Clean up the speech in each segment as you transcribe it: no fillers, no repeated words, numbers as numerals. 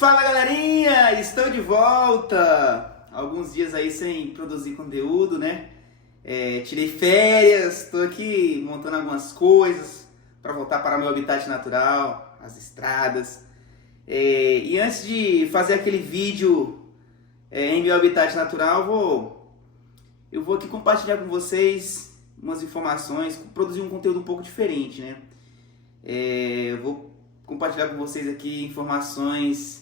Fala galerinha, estou de volta! Alguns dias aí sem produzir conteúdo, né? Tirei férias, estou aqui montando algumas coisas para voltar para meu habitat natural, as estradas. E antes de fazer aquele vídeo em meu habitat natural, eu vou aqui compartilhar com vocês umas informações, produzir um conteúdo um pouco diferente, né? Eu vou compartilhar com vocês aqui informações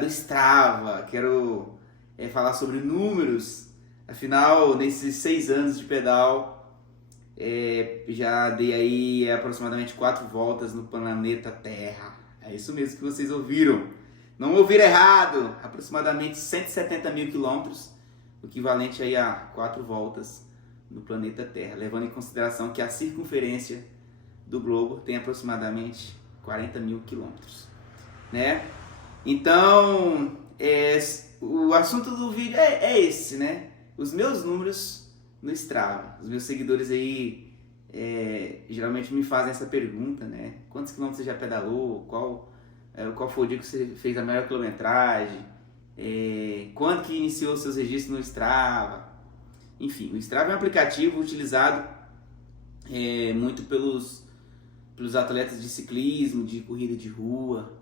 do Strava. Quero falar sobre números. Afinal, nesses 6 anos de pedal, já dei aí aproximadamente 4 voltas no planeta Terra. É isso mesmo que vocês ouviram. Não ouviram errado. Aproximadamente 170 mil quilômetros, o equivalente aí a 4 voltas no planeta Terra, levando em consideração que a circunferência do globo tem aproximadamente 40 mil quilômetros, né? Então, o assunto do vídeo é esse, né? Os meus números no Strava. Os meus seguidores aí geralmente me fazem essa pergunta, né? Quantos quilômetros você já pedalou? Qual foi o dia que você fez a maior quilometragem? Quando que iniciou seus registros no Strava? Enfim, o Strava é um aplicativo utilizado muito pelos atletas de ciclismo, de corrida de rua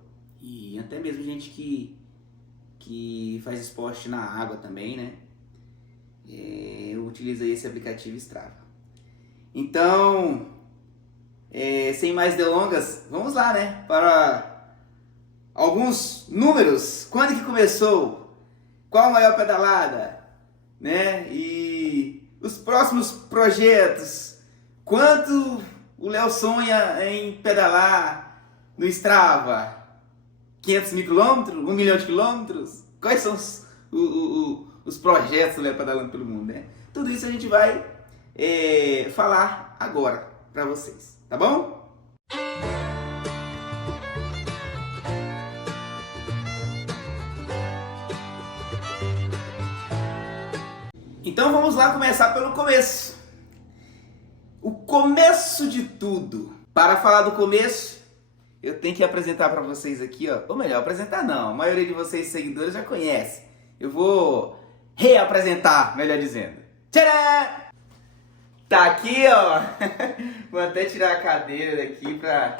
e até mesmo gente que faz esporte na água também, né? Utiliza esse aplicativo Strava. Então, sem mais delongas, vamos lá, né? Para alguns números. Quando que começou? Qual a maior pedalada? Né? E os próximos projetos. Quanto o Léo sonha em pedalar no Strava? 500 mil quilômetros? 1 milhão de quilômetros? Quais são os projetos do Léo pedalando pelo mundo, né? Tudo isso a gente vai falar agora para vocês, tá bom? Então vamos lá começar pelo começo. O começo de tudo. Para falar do começo, eu tenho que apresentar para vocês aqui, ó. Ou melhor, apresentar não. A maioria de vocês seguidores já conhece. Eu vou reapresentar, melhor dizendo. Tcharam! Tá aqui, ó. Vou até tirar a cadeira daqui para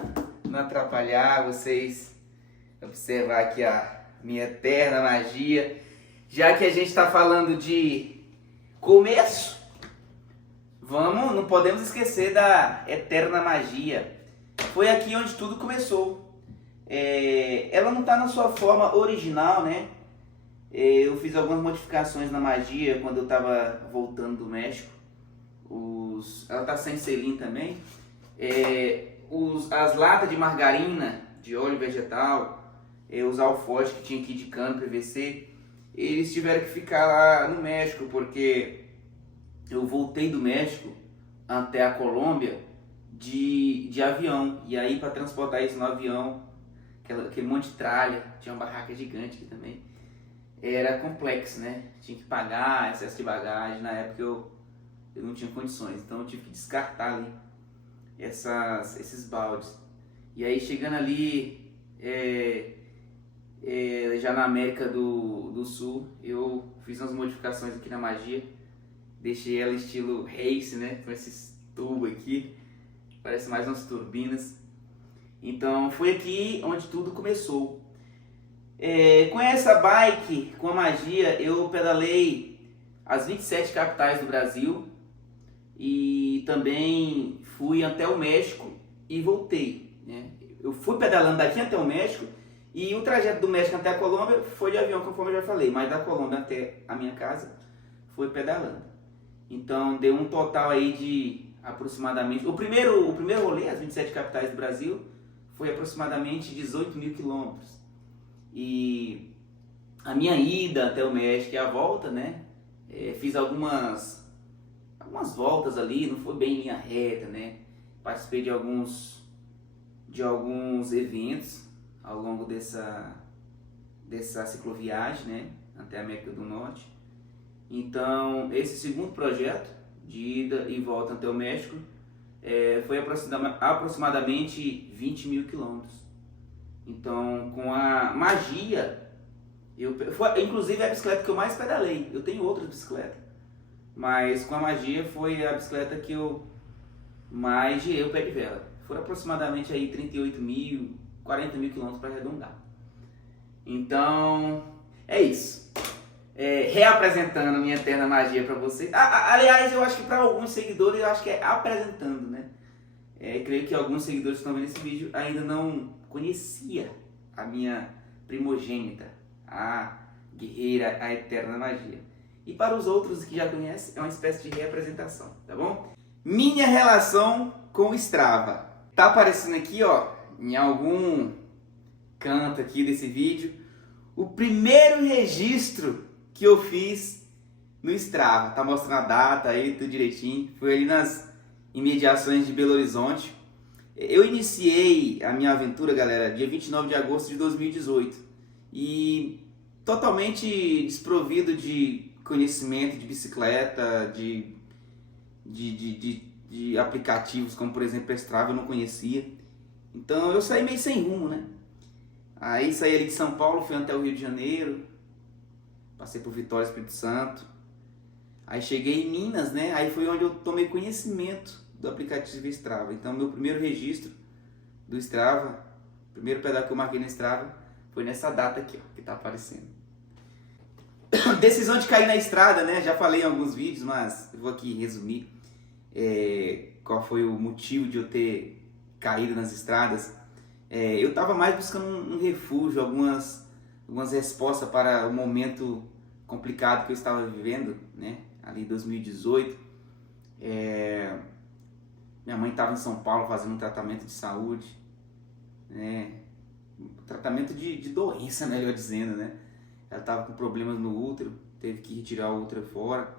não atrapalhar vocês. Observar aqui a minha eterna magia. Já que a gente está falando de começo, não podemos esquecer da eterna magia. Foi aqui onde tudo começou. Ela não está na sua forma original, né? Eu fiz algumas modificações na magia quando eu estava voltando do México. Ela está sem selim também. As latas de margarina, de óleo vegetal, os alforjes que tinha aqui de cano PVC, eles tiveram que ficar lá no México, porque eu voltei do México até a Colômbia de avião. E aí, para transportar isso no avião, aquele monte de tralha, tinha uma barraca gigante aqui também, era complexo, né? Tinha que pagar excesso de bagagem. Na época eu não tinha condições, então eu tive que descartar ali esses baldes. E aí, chegando ali, já na América do Sul, eu fiz umas modificações aqui na magia. Deixei ela estilo race, né? Com esses tubos aqui. Parece mais umas turbinas. Então foi aqui onde tudo começou. Com essa bike, com a magia, eu pedalei as 27 capitais do Brasil. E também fui até o México e voltei, né? Eu fui pedalando daqui até o México. E o trajeto do México até a Colômbia foi de avião, conforme eu já falei. Mas da Colômbia até a minha casa foi pedalando. Então deu um total aí de aproximadamente... O primeiro rolê, as 27 capitais do Brasil, foi aproximadamente 18 mil quilômetros. E a minha ida até o México e a volta, né? Fiz algumas voltas ali, não foi bem em linha reta, né? Participei de alguns eventos ao longo dessa cicloviagem, né, até a América do Norte. Então, esse segundo projeto de ida e volta até o México foi aproximadamente 20 mil quilômetros. Então, com a magia, inclusive é a bicicleta que eu mais pedalei. Eu tenho outras bicicletas, mas com a magia foi a bicicleta que eu mais girei o pé de vela. Foram aproximadamente aí 38 mil, 40 mil quilômetros para arredondar. Então, é isso. Reapresentando minha eterna magia para vocês. Aliás, eu acho que para alguns seguidores, eu acho que é apresentando, né? Creio que alguns seguidores que estão vendo esse vídeo ainda não conhecia a minha primogênita, a guerreira, a eterna magia. E para os outros que já conhecem, é uma espécie de reapresentação, tá bom? Minha relação com o Strava. Tá aparecendo aqui, ó, em algum canto aqui desse vídeo, o primeiro registro que eu fiz no Strava. Tá mostrando a data aí, tudo direitinho. Foi ali nas imediações de Belo Horizonte. Eu iniciei a minha aventura, galera, dia 29 de agosto de 2018. E totalmente desprovido de conhecimento de bicicleta, de aplicativos como, por exemplo, a Strava, eu não conhecia. Então eu saí meio sem rumo, né? Aí saí ali de São Paulo, fui até o Rio de Janeiro, passei por Vitória, Espírito Santo. Aí cheguei em Minas, né? Aí foi onde eu tomei conhecimento do aplicativo Strava. Então meu primeiro registro do Strava, primeiro pedal que eu marquei no Strava, foi nessa data aqui, ó, que tá aparecendo. Decisão de cair na estrada, né? Já falei em alguns vídeos, mas eu vou aqui resumir qual foi o motivo de eu ter caído nas estradas. Eu estava mais buscando um refúgio, algumas respostas para o momento complicado que eu estava vivendo, né? Ali em 2018. Minha mãe estava em São Paulo fazendo um tratamento de saúde, né? Tratamento de doença, melhor dizendo, né? Ela estava com problemas no útero, teve que retirar o útero fora.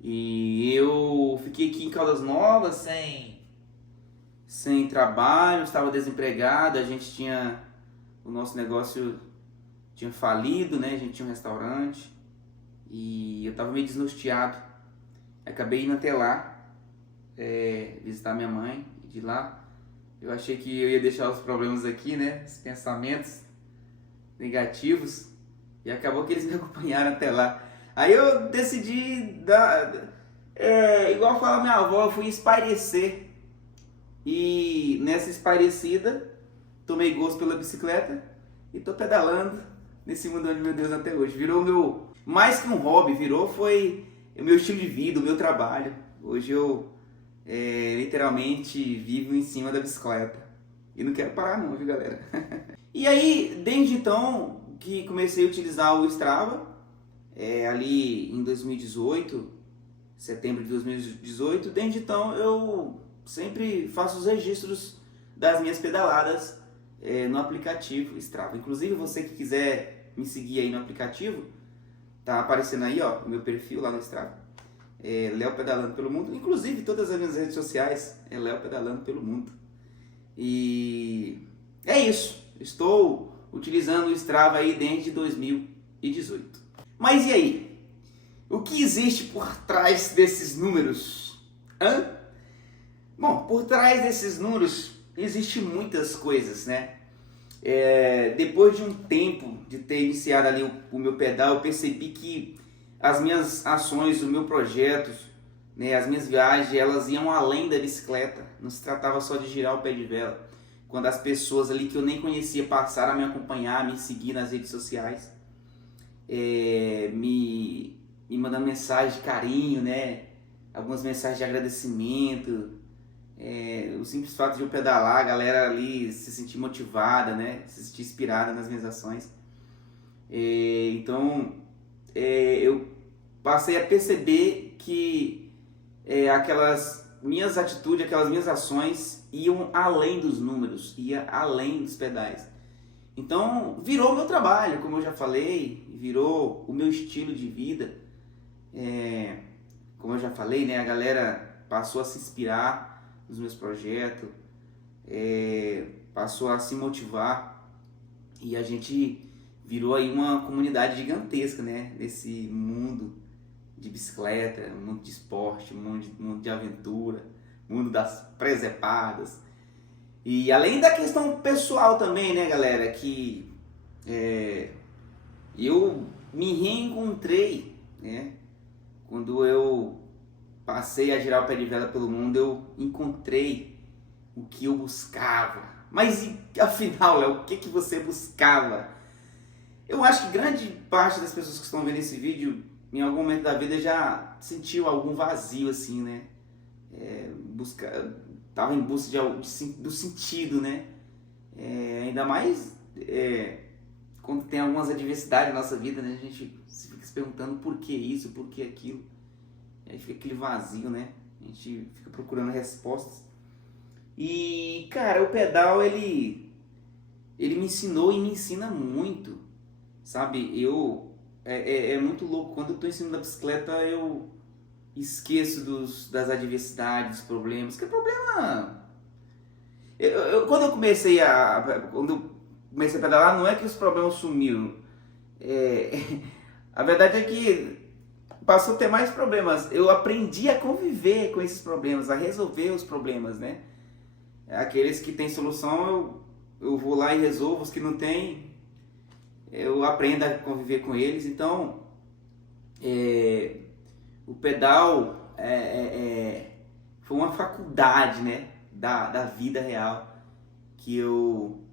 E eu fiquei aqui em Caldas Novas sem trabalho, estava desempregado, o nosso negócio tinha falido, né? A gente tinha um restaurante e eu estava meio desnorteado. Acabei indo até lá visitar minha mãe. De lá eu achei que eu ia deixar os problemas aqui, né? Os pensamentos negativos, e acabou que eles me acompanharam até lá. Aí eu decidi igual fala minha avó, eu fui espairecer. E nessa espairecida, tomei gosto pela bicicleta e tô pedalando nesse mundão de meu Deus até hoje. Virou mais que um hobby, foi o meu estilo de vida, o meu trabalho. Hoje eu literalmente vivo em cima da bicicleta. E não quero parar não, viu, galera? E aí, desde então que comecei a utilizar o Strava, ali em 2018, setembro de 2018, desde então eu sempre faço os registros das minhas pedaladas no aplicativo Strava. Inclusive, você que quiser me seguir aí no aplicativo, tá aparecendo aí, ó, o meu perfil lá no Strava. Léo Pedalando pelo Mundo. Inclusive, todas as minhas redes sociais é Léo Pedalando pelo Mundo. E é isso. Estou utilizando o Strava aí desde 2018. Mas e aí? O que existe por trás desses números? Bom, por trás desses números existem muitas coisas, né? Depois de um tempo de ter iniciado ali o meu pedal, eu percebi que as minhas ações, o meu projeto, né, as minhas viagens, elas iam além da bicicleta. Não se tratava só de girar o pé de vela. Quando as pessoas ali que eu nem conhecia passaram a me acompanhar, me seguir nas redes sociais, me mandando mensagem de carinho, né? Algumas mensagens de agradecimento. O simples fato de eu pedalar, a galera ali se sentir motivada, né? Se sentir inspirada nas minhas ações. Então, eu passei a perceber que aquelas minhas atitudes, aquelas minhas ações iam além dos números, ia além dos pedais. Então, virou meu trabalho, como eu já falei, virou o meu estilo de vida. Como eu já falei, né? A galera passou a se inspirar nos meus projetos, passou a se motivar, e a gente virou aí uma comunidade gigantesca, né? Nesse mundo de bicicleta, mundo de esporte, mundo de aventura, mundo das presepadas. E além da questão pessoal também, né, galera, que eu me reencontrei, né, quando eu passei a girar o pé de vela pelo mundo, eu encontrei o que eu buscava. Mas afinal, Léo, o que você buscava? Eu acho que grande parte das pessoas que estão vendo esse vídeo, em algum momento da vida, já sentiu algum vazio, assim, né? Tava em busca do sentido, né? Ainda mais quando tem algumas adversidades na nossa vida, né? A gente fica se perguntando por que isso, por que aquilo. E aí fica aquele vazio, né? A gente fica procurando respostas. E, cara, o pedal, ele me ensinou e me ensina muito, sabe? É muito louco. Quando eu tô em cima da bicicleta, eu esqueço das adversidades, dos problemas. Que problema... Quando eu comecei a pedalar, não é que os problemas sumiram. A verdade é que passou a ter mais problemas. Eu aprendi a conviver com esses problemas, a resolver os problemas, né? Aqueles que têm solução, eu vou lá e resolvo. Os que não têm, eu aprendo a conviver com eles. Então, o pedal foi uma faculdade, né, da vida real que eu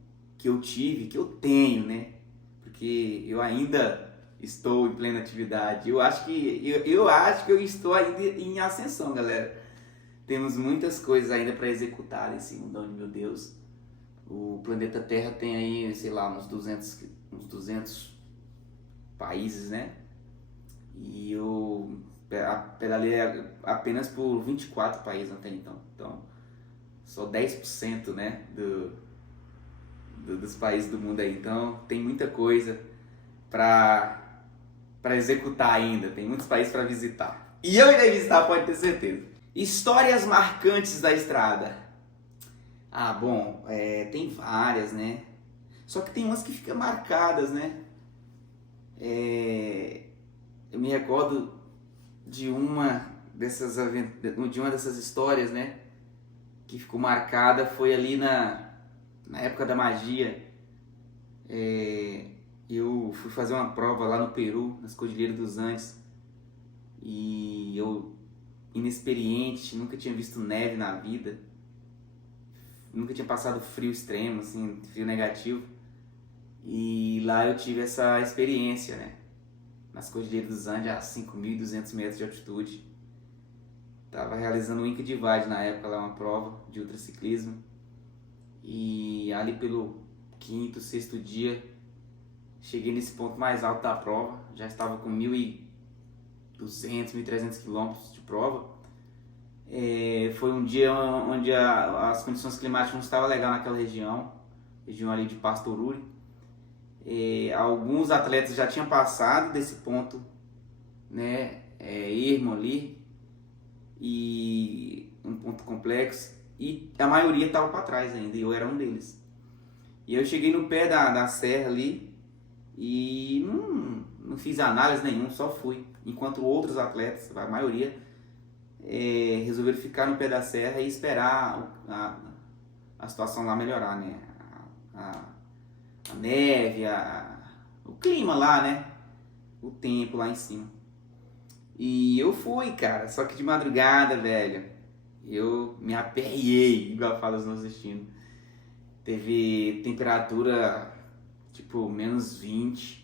tive, que eu tenho, né? Porque eu ainda estou em plena atividade. Eu acho que eu estou ainda em ascensão, galera. Temos muitas coisas ainda para executar nesse mundão de meu Deus. O planeta Terra tem aí, sei lá, uns 200 países, né? E eu pedalei apenas por 24 países até então. Então, só 10%, né, dos países do mundo aí. Então, tem muita coisa para executar ainda. Tem muitos países para visitar. E eu irei visitar, pode ter certeza. Histórias marcantes da estrada. Ah, bom, tem várias, né? Só que tem umas que ficam marcadas, né? Eu me recordo de uma dessas histórias, né? Que ficou marcada, foi ali na época da magia. Eu fui fazer uma prova lá no Peru, nas Cordilheiras dos Andes. E eu, inexperiente, nunca tinha visto neve na vida, nunca tinha passado frio extremo, assim, frio negativo, e lá eu tive essa experiência, né, nas Cordilheiras dos Andes, a 5.200 metros de altitude. Tava realizando o Inca Divide na época, lá uma prova de ultraciclismo, e ali pelo quinto, sexto dia, cheguei nesse ponto mais alto da prova, já estava com 1.200, 1.300 quilômetros de prova. Foi um dia onde as condições climáticas não estavam legais naquela região ali de Pastoruri. Alguns atletas já tinham passado desse ponto, né, ermo ali, e um ponto complexo, e a maioria estava para trás ainda, e eu era um deles. E eu cheguei no pé da serra ali e não fiz análise nenhuma, só fui. Enquanto outros atletas, a maioria, resolveram ficar no pé da serra e esperar a situação lá melhorar, né? A neve, o clima lá, né? O tempo lá em cima. E eu fui, cara, só que de madrugada, velho, eu me aperriei, igual fala os nordestinos. Teve temperatura tipo -20,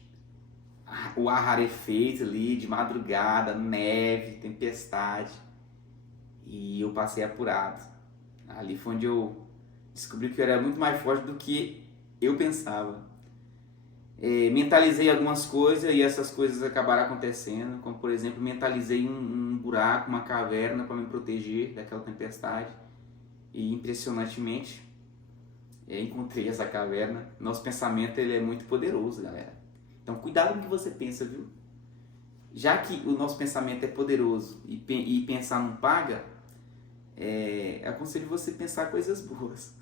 o ar rarefeito ali de madrugada, neve, tempestade, e eu passei apurado. Ali foi onde eu descobri que eu era muito mais forte do que eu pensava. Mentalizei algumas coisas e essas coisas acabaram acontecendo, como por exemplo, mentalizei um buraco, uma caverna para me proteger daquela tempestade, e impressionantemente encontrei essa caverna. Nosso pensamento, ele é muito poderoso, galera. Então cuidado com o que você pensa, viu? Já que o nosso pensamento é poderoso e pensar não paga, aconselho você pensar coisas boas.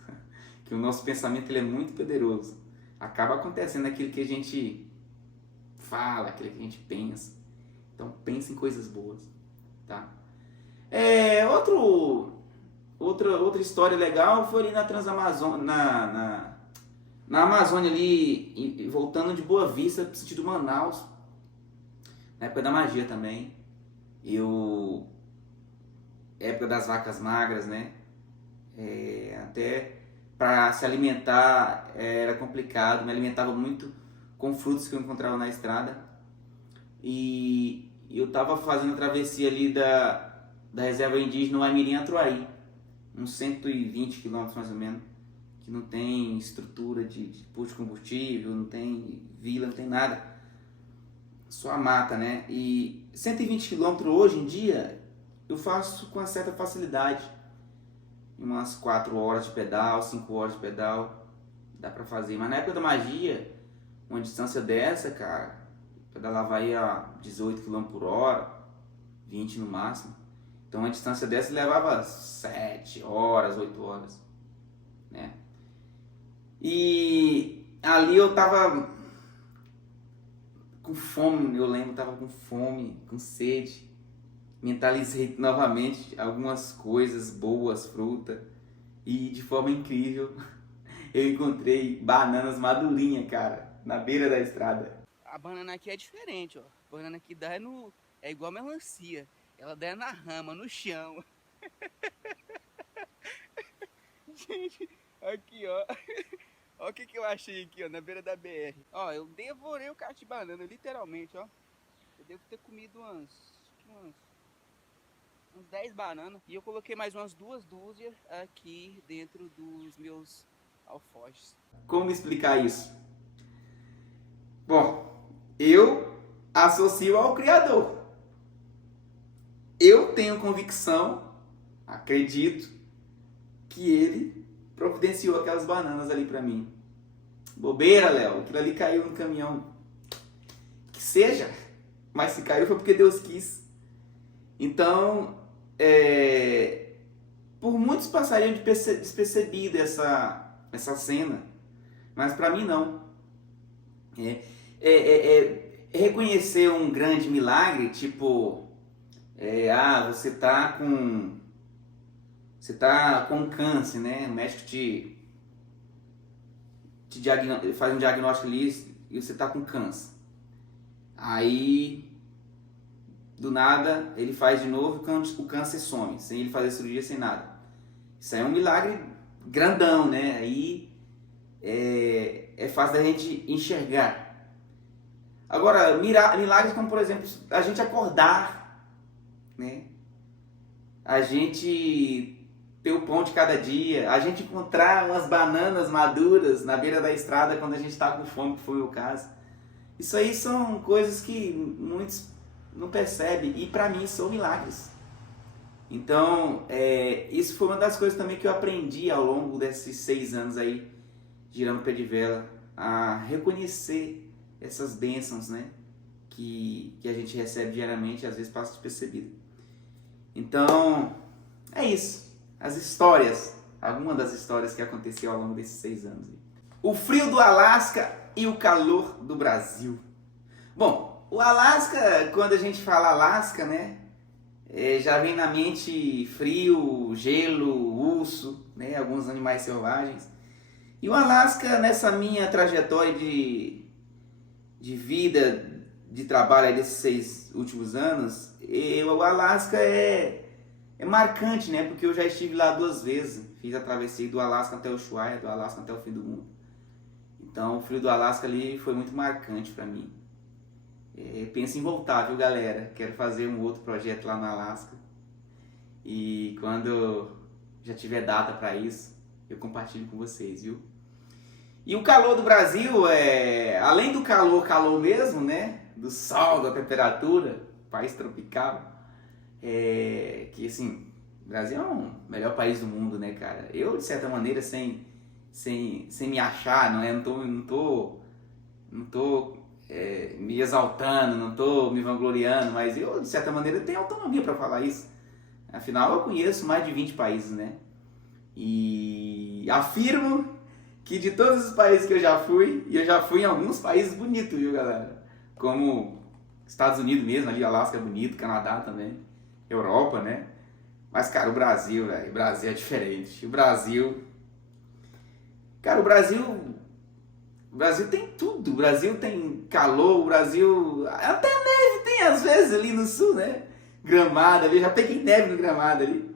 Que o nosso pensamento, ele é muito poderoso. Acaba acontecendo aquilo que a gente fala, aquilo que a gente pensa. Então pense em coisas boas, tá? Outra história legal foi ali na Transamazônia, na Amazônia ali, voltando de Boa Vista, sentido Manaus, na época da magia também. Época das vacas magras, né? Até para se alimentar era complicado, me alimentava muito com frutos que eu encontrava na estrada. E eu estava fazendo a travessia ali da reserva indígena Uamirim-Atruaí, uns 120 quilômetros mais ou menos, que não tem estrutura de posto de combustível, não tem vila, não tem nada, só a mata, né? E 120 quilômetros hoje em dia eu faço com uma certa facilidade, umas 4 horas de pedal, 5 horas de pedal, dá pra fazer. Mas na época da magia, uma distância dessa, cara, pedalava aí a 18 km por hora, 20 no máximo. Então uma distância dessa levava 7 horas, 8 horas, né? E ali eu tava com fome, eu lembro, tava com fome, com sede. Mentalizei novamente algumas coisas boas, fruta, e de forma incrível eu encontrei bananas madurinhas, cara, na beira da estrada. A banana aqui é diferente, ó. A banana aqui dá é igual a melancia. Ela dá na rama, no chão. Gente, aqui, ó. Olha o que eu achei aqui, ó, na beira da BR. Ó, eu devorei o cacho de banana, literalmente, ó. Eu devo ter comido uns 10 bananas. E eu coloquei mais umas 2 dúzias aqui dentro dos meus alforjes. Como explicar isso? Bom, eu associo ao Criador. Eu tenho convicção, acredito, que ele providenciou aquelas bananas ali pra mim. Bobeira, Léo, aquilo ali caiu no caminhão. Que seja, mas se caiu foi porque Deus quis. Então, por muitos passariam despercebido essa cena, mas pra mim não. Reconhecer um grande milagre, tipo, você tá com câncer, né? O médico faz um diagnóstico ali e você tá com câncer. Aí, do nada, ele faz de novo e o câncer some, sem ele fazer cirurgia, sem nada. Isso aí é um milagre grandão, né? Aí é fácil da gente enxergar. Agora, milagres como, por exemplo, a gente acordar, né? A gente ter o pão de cada dia, a gente encontrar umas bananas maduras na beira da estrada quando a gente está com fome, que foi o caso. Isso aí são coisas que muitos não percebem e para mim são milagres. Então, isso foi uma das coisas também que eu aprendi ao longo desses 6 anos aí, girando pé de vela, a reconhecer essas bênçãos, né, que a gente recebe diariamente e às vezes passa despercebido. Então, é isso. As histórias, algumas das histórias que aconteceu ao longo desses 6 anos. O frio do Alasca e o calor do Brasil. Bom, o Alasca, quando a gente fala Alasca, né, já vem na mente frio, gelo, urso, né, alguns animais selvagens. E o Alasca, nessa minha trajetória de vida, de trabalho aí desses 6 últimos anos, o Alasca é marcante, né? Porque eu já estive lá 2 vezes. Fiz a travessia do Alasca até o Ushuaia, do Alasca até o fim do mundo. Então o frio do Alasca ali foi muito marcante para mim. Penso em voltar, viu, galera? Quero fazer um outro projeto lá no Alasca. E quando já tiver data para isso, eu compartilho com vocês, viu? E o calor do Brasil, além do calor mesmo, né? Do sol, da temperatura, país tropical, que assim, o Brasil é o melhor país do mundo, né, cara? Eu, de certa maneira, sem me achar, não é? Não tô me exaltando, não tô me vangloriando, mas eu, de certa maneira, tenho autonomia para falar isso. Afinal, eu conheço mais de 20 países, né? E afirmo que de todos os países que eu já fui, e eu já fui em alguns países bonitos, viu, galera? Como Estados Unidos mesmo, ali, Alasca é bonito, Canadá também, Europa, né? Mas, cara, o Brasil, velho, o Brasil é diferente. O Brasil... Cara, o Brasil tem tudo. O Brasil tem calor, o Brasil... Até neve tem, às vezes, ali no sul, né? Gramado ali, já peguei neve no Gramado ali.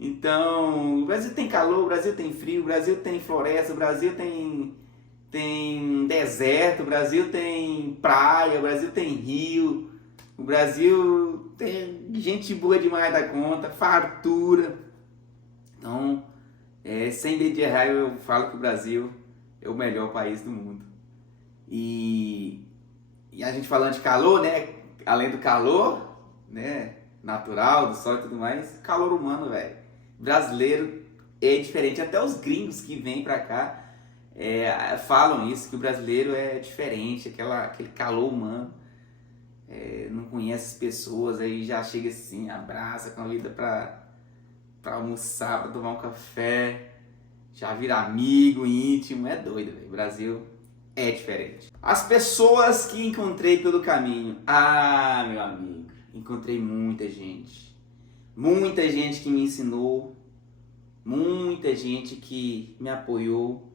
Então, o Brasil tem calor, o Brasil tem frio, o Brasil tem floresta, o Brasil tem deserto, o Brasil tem praia, o Brasil tem rio, o Brasil tem gente boa demais da conta, fartura. Então, sem medo de errar, eu falo que o Brasil é o melhor país do mundo. E a gente falando de calor, né? Além do calor, né? Natural, do sol e tudo mais, calor humano, velho. Brasileiro é diferente. Até os gringos que vêm pra cá falam isso, que o brasileiro é diferente, aquele calor humano. Não conhece as pessoas, aí já chega assim, abraça, convida pra almoçar, pra tomar um café, já vira amigo, íntimo, é doido, velho. O Brasil é diferente. As pessoas que encontrei pelo caminho, meu amigo, encontrei muita gente que me ensinou, muita gente que me apoiou,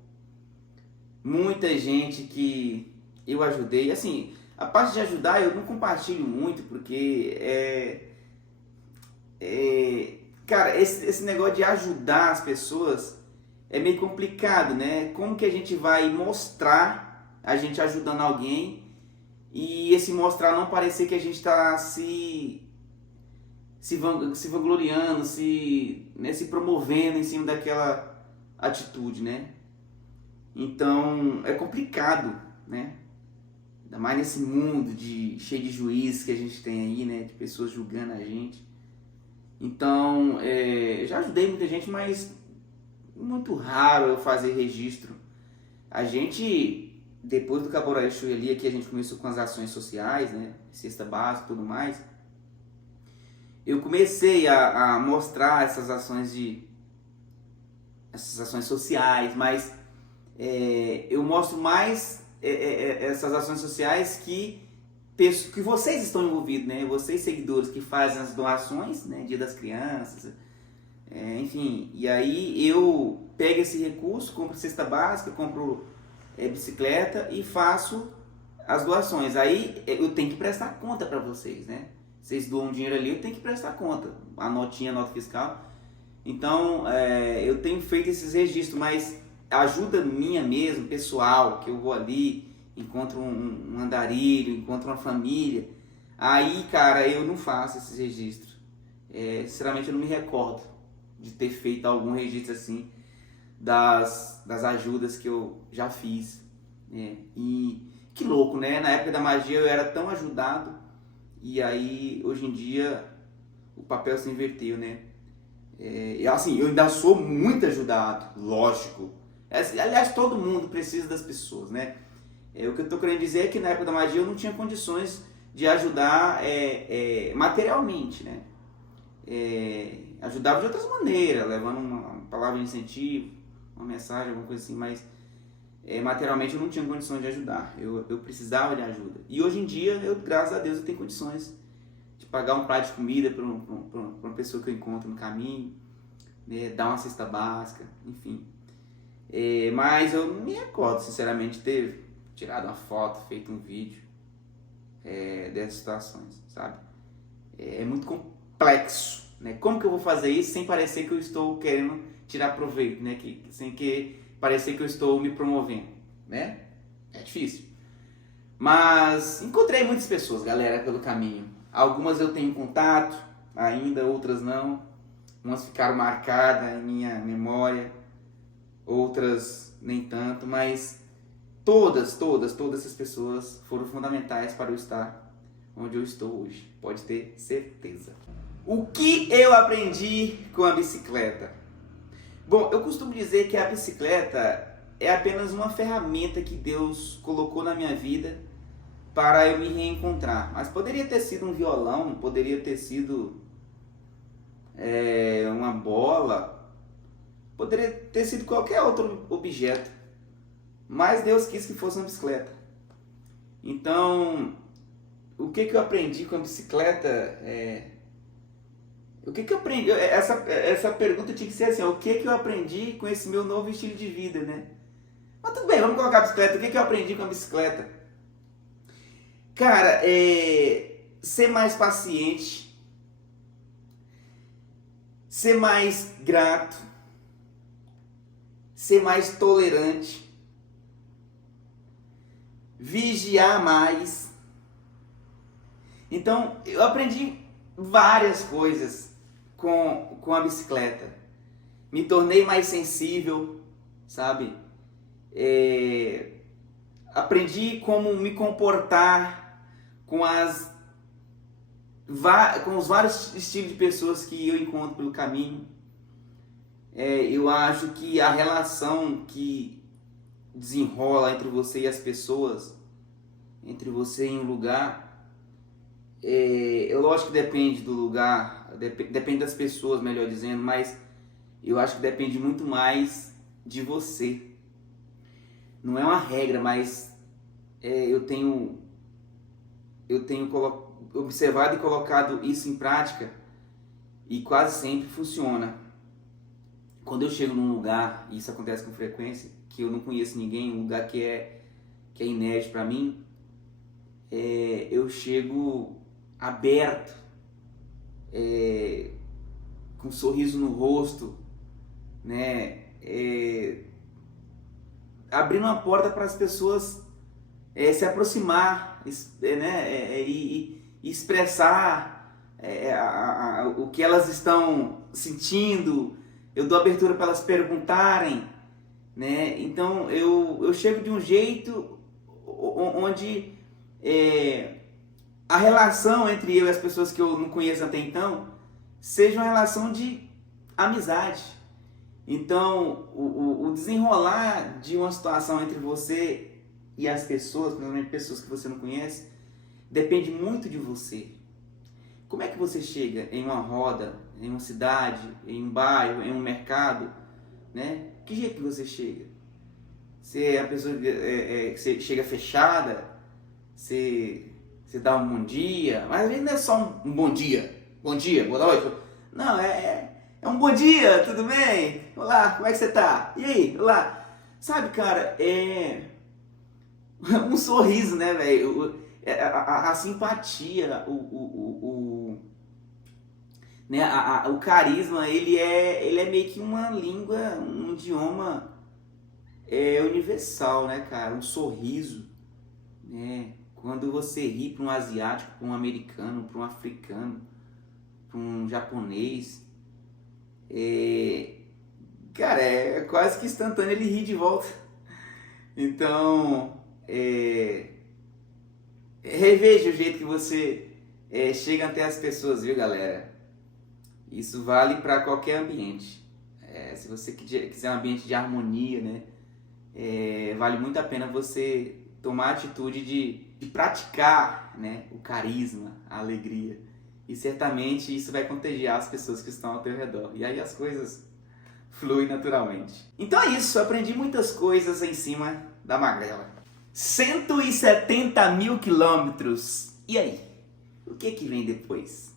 muita gente que eu ajudei. Assim, a parte de ajudar eu não compartilho muito, porque cara, esse negócio de ajudar as pessoas é meio complicado, né? Como que a gente vai mostrar a gente ajudando alguém e esse mostrar não parecer que a gente está se vangloriando, se promovendo em cima daquela atitude, né? Então é complicado, né? Ainda mais nesse mundo cheio de juízes que a gente tem aí, né? De pessoas julgando a gente. Então, já ajudei muita gente, mas muito raro eu fazer registro. A gente, depois do Caporal Exu ali, aqui a gente começou com as ações sociais, né? Cesta básica e tudo mais. Eu comecei a mostrar essas ações sociais, mas eu mostro mais essas ações sociais que vocês estão envolvidos, né? Vocês seguidores que fazem as doações, né? Dia das Crianças, enfim. E aí eu pego esse recurso, compro cesta básica, compro bicicleta e faço as doações. Aí eu tenho que prestar conta para vocês, né? Vocês doam dinheiro ali, eu tenho que prestar conta, a nota fiscal. Então, eu tenho feito esses registros, mas ajuda minha mesmo, pessoal, que eu vou ali, encontro um andarilho, encontro uma família, aí, cara, eu não faço esses registros. Sinceramente, eu não me recordo de ter feito algum registro assim, das ajudas que eu já fiz. E que louco, né? Na época da magia eu era tão ajudado, e aí, hoje em dia, o papel se inverteu, né? Assim, eu ainda sou muito ajudado, lógico. Aliás, todo mundo precisa das pessoas, né? O que eu tô querendo dizer é que na época da magia eu não tinha condições de ajudar materialmente, né? Ajudava de outras maneiras, levando uma palavra de incentivo, uma mensagem, alguma coisa assim, mas materialmente eu não tinha condições de ajudar, eu precisava de ajuda. E hoje em dia, graças a Deus, eu tenho condições de pagar um prato de comida para uma pessoa que eu encontro no caminho, né, dar uma cesta básica, enfim. Mas eu não me recordo, sinceramente, de ter tirado uma foto, feito um vídeo dessas situações, sabe? É muito complexo, né? Como que eu vou fazer isso sem parecer que eu estou querendo tirar proveito, né? Sem que parecer que eu estou me promovendo, né? É difícil. Mas encontrei muitas pessoas, galera, pelo caminho. Algumas eu tenho contato ainda, outras não. Umas ficaram marcadas em minha memória, outras nem tanto, mas todas essas pessoas foram fundamentais para eu estar onde eu estou hoje, pode ter certeza. O que eu aprendi com a bicicleta? Bom, eu costumo dizer que a bicicleta é apenas uma ferramenta que Deus colocou na minha vida para eu me reencontrar. Mas poderia ter sido um violão, poderia ter sido uma bola, poderia ter sido qualquer outro objeto. Mas Deus quis que fosse uma bicicleta. Então, o que eu aprendi com a bicicleta O que que eu aprendi? Essa pergunta tinha que ser assim, ó, o que que eu aprendi com esse meu novo estilo de vida, né? Mas tudo bem, vamos colocar a bicicleta. O que que eu aprendi com a bicicleta? Cara, ser mais paciente, ser mais grato, ser mais tolerante, vigiar mais. Então, eu aprendi várias coisas com a bicicleta. Me tornei mais sensível, sabe? Aprendi como me comportar com os vários estilos de pessoas que eu encontro pelo caminho. Eu acho que a relação que desenrola entre você e as pessoas, entre você e um lugar, lógico que depende do lugar, depende das pessoas, melhor dizendo, mas eu acho que depende muito mais de você. Não é uma regra, mas eu tenho observado e colocado isso em prática e quase sempre funciona. Quando eu chego num lugar, e isso acontece com frequência, que eu não conheço ninguém, um lugar que é inédito para mim, eu chego aberto, com um sorriso no rosto, né? Abrindo uma porta para as pessoas se aproximar, né? E expressar o que elas estão sentindo. Eu dou abertura para elas perguntarem, né? Então eu chego de um jeito onde a relação entre eu e as pessoas que eu não conheço até então seja uma relação de amizade. Então o desenrolar de uma situação entre você e as pessoas, principalmente pessoas que você não conhece, depende muito de você. Como é que você chega em uma roda, em uma cidade, em um bairro, em um mercado, né? Que jeito que você chega? Você é a pessoa que você chega fechada, você dá um bom dia, mas às vezes não é só um bom dia, boa noite. Não, é um bom dia, tudo bem? Olá, como é que você tá? E aí, olá. Sabe, cara, um sorriso, né, velho? A simpatia, né, o carisma, ele é meio que uma língua, um idioma universal, né, cara? Um sorriso, né? Quando você ri para um asiático, para um americano, para um africano, para um japonês, cara, é quase que instantâneo, ele ri de volta. Então, reveja o jeito que você chega até as pessoas, viu, galera? Isso vale para qualquer ambiente. Se você quiser um ambiente de harmonia, né? Vale muito a pena você tomar a atitude de praticar, né, o carisma, a alegria. E certamente isso vai contagiar as pessoas que estão ao teu redor. E aí as coisas fluem naturalmente. Então é isso, aprendi muitas coisas em cima da magrela. 170 mil quilômetros. E aí? O que vem depois?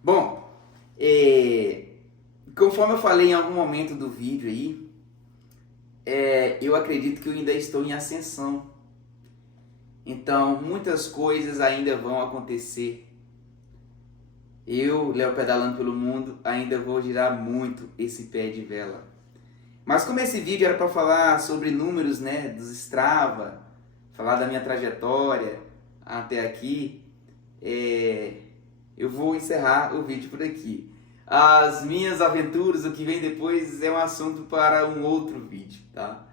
Bom, conforme eu falei em algum momento do vídeo aí, eu acredito que eu ainda estou em ascensão. Então, muitas coisas ainda vão acontecer. Eu, Léo Pedalando pelo Mundo, ainda vou girar muito esse pé de vela. Mas como esse vídeo era para falar sobre números, né, dos Strava, falar da minha trajetória até aqui, eu vou encerrar o vídeo por aqui. As minhas aventuras, o que vem depois, é um assunto para um outro vídeo, tá?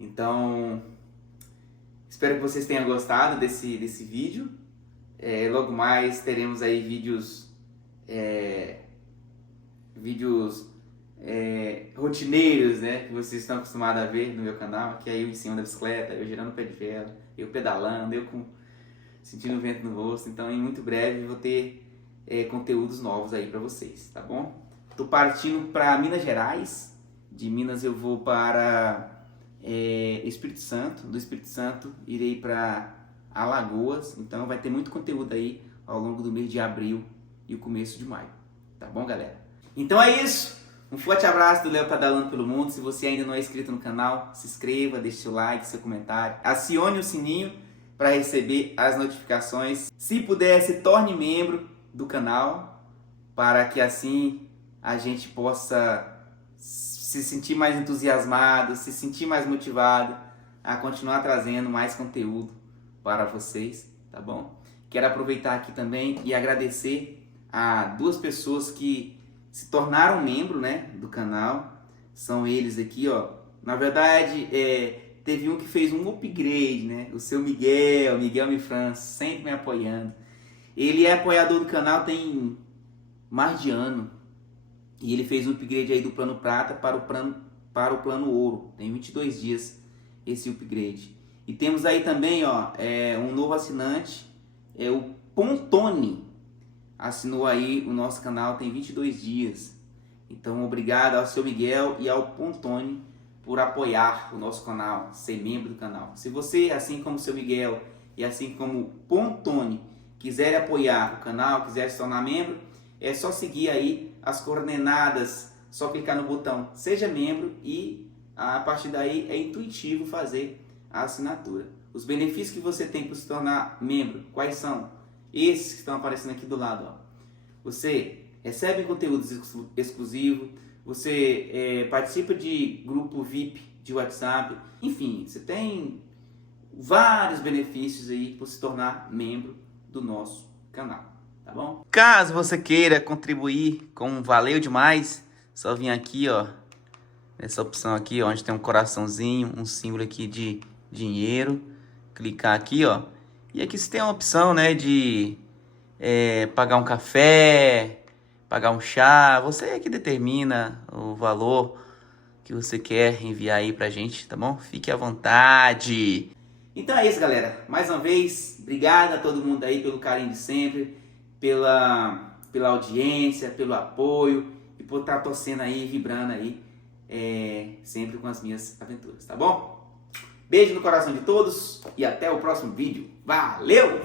Então, espero que vocês tenham gostado desse vídeo. Logo mais teremos aí vídeos rotineiros, né, que vocês estão acostumados a ver no meu canal, que é eu em cima da bicicleta, eu girando o pé de vela, eu pedalando, sentindo o vento no rosto. Então, em muito breve eu vou ter conteúdos novos aí para vocês, tá bom? Tô partindo para Minas Gerais. De Minas eu vou para Espírito Santo. Do Espírito Santo irei para Alagoas. Então vai ter muito conteúdo aí ao longo do mês de abril e o começo de maio. Tá bom, galera? Então é isso. Um forte abraço do Léo Pedalando pelo Mundo. Se você ainda não é inscrito no canal, se inscreva, deixe seu like, seu comentário. Acione o sininho para receber as notificações. Se puder, se torne membro do canal, para que assim a gente possa se sentir mais entusiasmado, se sentir mais motivado a continuar trazendo mais conteúdo para vocês, tá bom? Quero aproveitar aqui também e agradecer a 2 pessoas que se tornaram membro, né, do canal. São eles aqui, ó. Na verdade, teve um que fez um upgrade, né? O seu Miguel Mifrans, sempre me apoiando. Ele é apoiador do canal tem mais de ano. E ele fez um upgrade aí do plano prata para o plano ouro. Tem 22 dias esse upgrade. E temos aí também, ó, um novo assinante, o Pontoni. Assinou aí o nosso canal tem 22 dias. Então, obrigado ao seu Miguel e ao Pontoni por apoiar o nosso canal, ser membro do canal. Se você, assim como o seu Miguel e assim como o Pontoni, quiser apoiar o canal, quiser se tornar membro, é só seguir aí as coordenadas, só clicar no botão Seja Membro e a partir daí é intuitivo fazer a assinatura. Os benefícios que você tem por se tornar membro, quais são? Esses que estão aparecendo aqui do lado, ó. Você recebe conteúdo exclusivo, você participa de grupo VIP de WhatsApp, enfim, você tem vários benefícios aí por se tornar membro do nosso canal, tá bom? Caso você queira contribuir com um Valeu Demais, só vir aqui, ó, nessa opção aqui, ó, onde tem um coraçãozinho, um símbolo aqui de dinheiro, clicar aqui, ó, e aqui você tem a opção, né, de pagar um café, pagar um chá, você é que determina o valor que você quer enviar aí pra gente, tá bom? Fique à vontade. Então é isso, galera. Mais uma vez, obrigado a todo mundo aí pelo carinho de sempre, pela audiência, pelo apoio e por estar torcendo aí, vibrando aí, sempre com as minhas aventuras, tá bom? Beijo no coração de todos e até o próximo vídeo. Valeu!